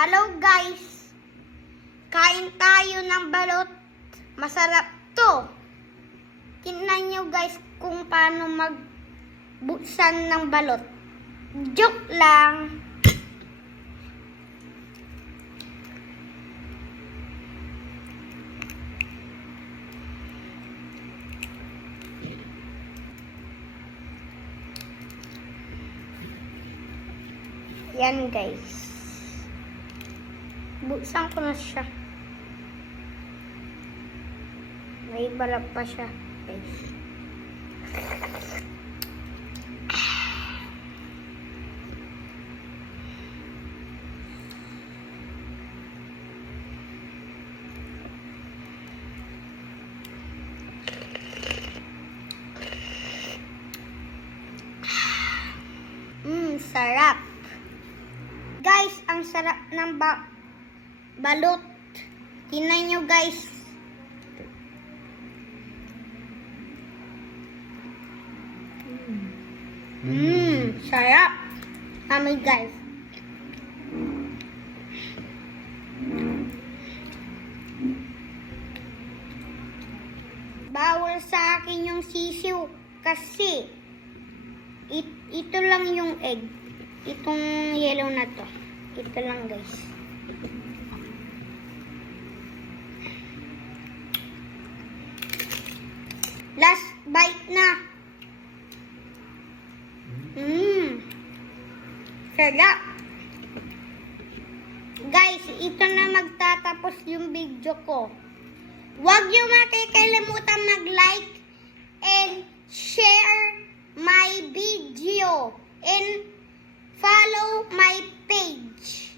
Hello guys! Kain tayo ng balot. Masarap to. Tingnan nyo guys kung paano magbuksan ng balot. Joke lang. Yan guys. Buksan ko na siya. May balap pa siya guys. Sarap. Guys, ang sarap ng balot. Tingnan nyo guys. Sarap. Kami guys. Bawal sa akin yung sisiw kasi ito lang yung egg. Itong yellow na to. Ito lang guys. Last bite na. Sarap. Guys, ito na magtatapos yung video ko. Huwag niyo makikalimutan mag-like and share my video and follow my page.